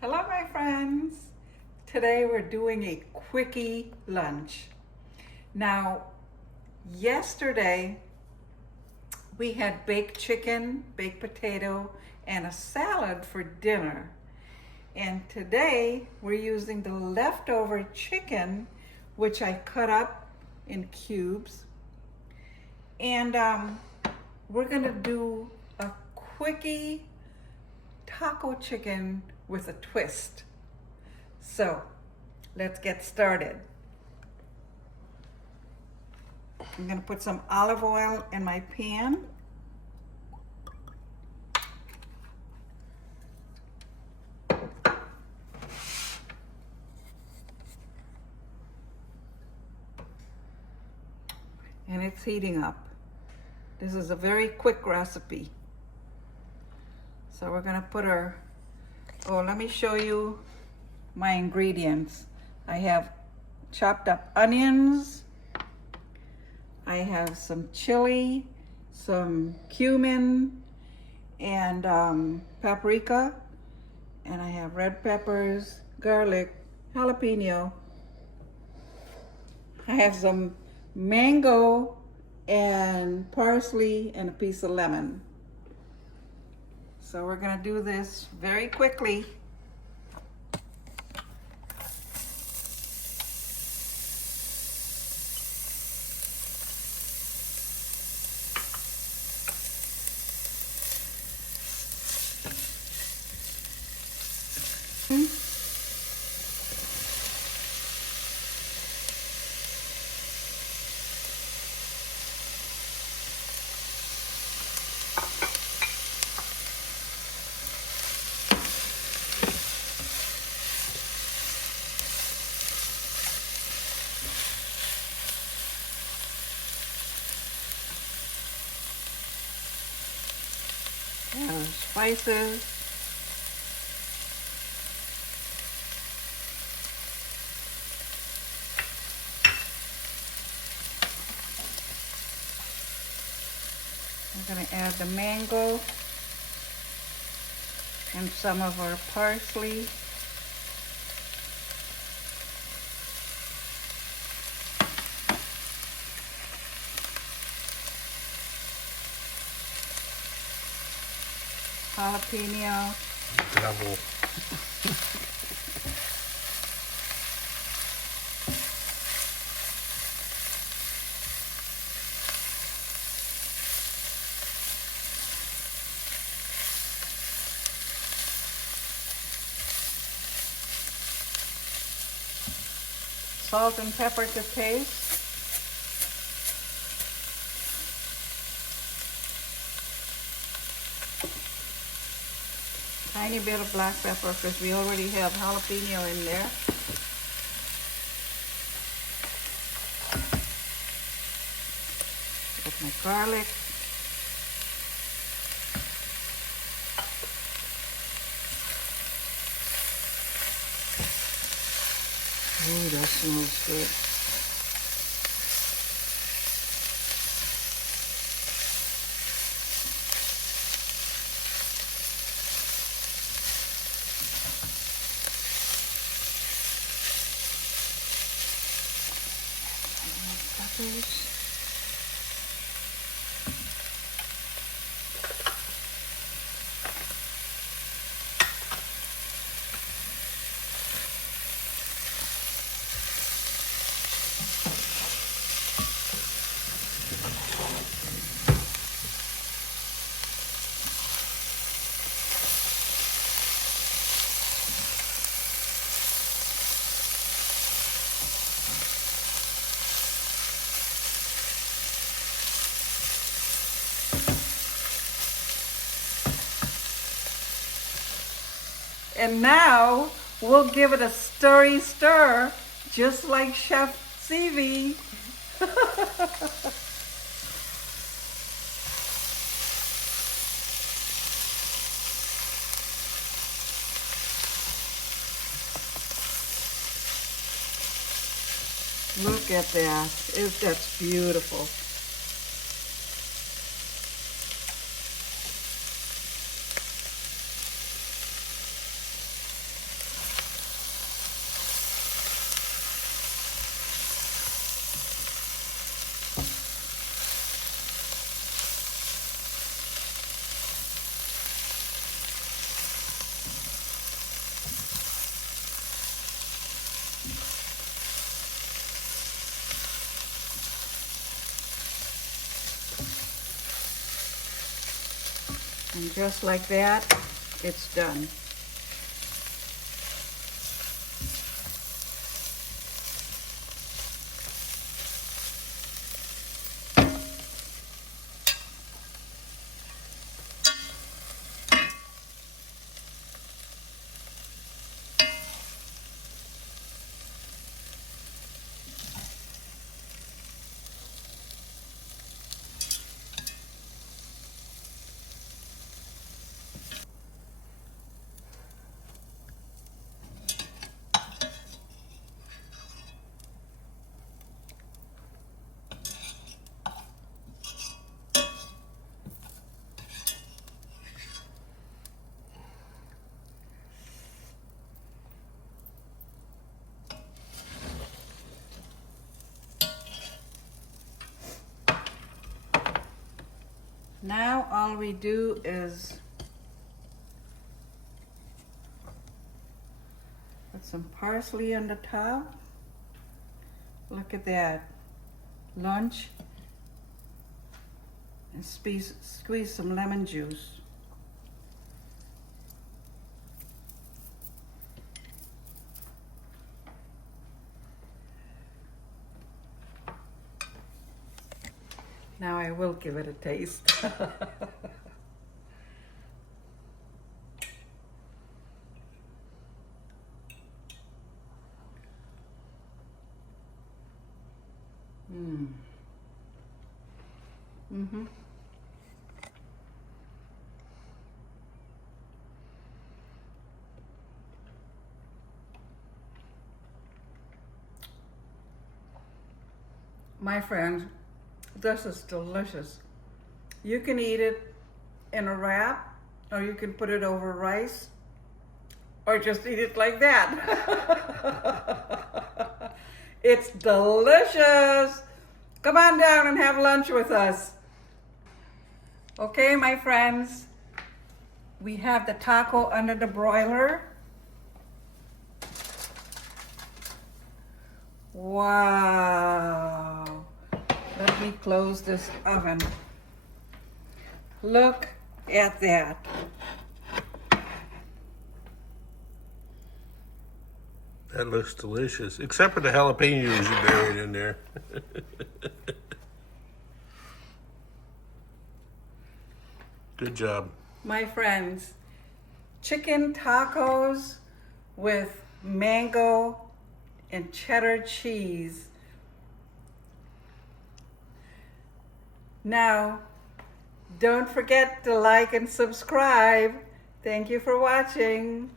Hello, my friends. Today we're doing a quickie lunch. Now, yesterday we had baked chicken, baked potato, and a salad for dinner. And today we're using the leftover chicken, which I cut up in cubes. And we're gonna do a quickie taco chicken with a twist. So let's get started. I'm gonna put some olive oil in my pan. And it's heating up. This is a very quick recipe. So we're gonna put let me show you my ingredients. I have chopped up onions. I have some chili, some cumin, and paprika. And I have red peppers, garlic, jalapeno. I have some mango and parsley and a piece of lemon. So we're gonna do this very quickly. Spices. We're going to add the mango and some of our parsley. Jalapeno. Double. Salt and pepper to taste. Tiny bit of black pepper because we already have jalapeno in there. Got my garlic. Ooh, that smells good. Peppers. And now we'll give it a stirry stir, just like Chef CV. Look at that. That's beautiful. And just like that, it's done. Now all we do is put some parsley on the top. Look at that. Lunch. And squeeze some lemon juice. Now I will give it a taste. My friends, this is delicious. You can eat it in a wrap, or you can put it over rice, or just eat it like that. It's delicious. Come on down and have lunch with us. Okay, my friends, we have the taco under the broiler. Wow. Let me close this oven. Look at that. That looks delicious, except for the jalapenos you buried in there. Good job. My friends, chicken tacos with mango and cheddar cheese. Now, don't forget to like and subscribe. Thank you for watching.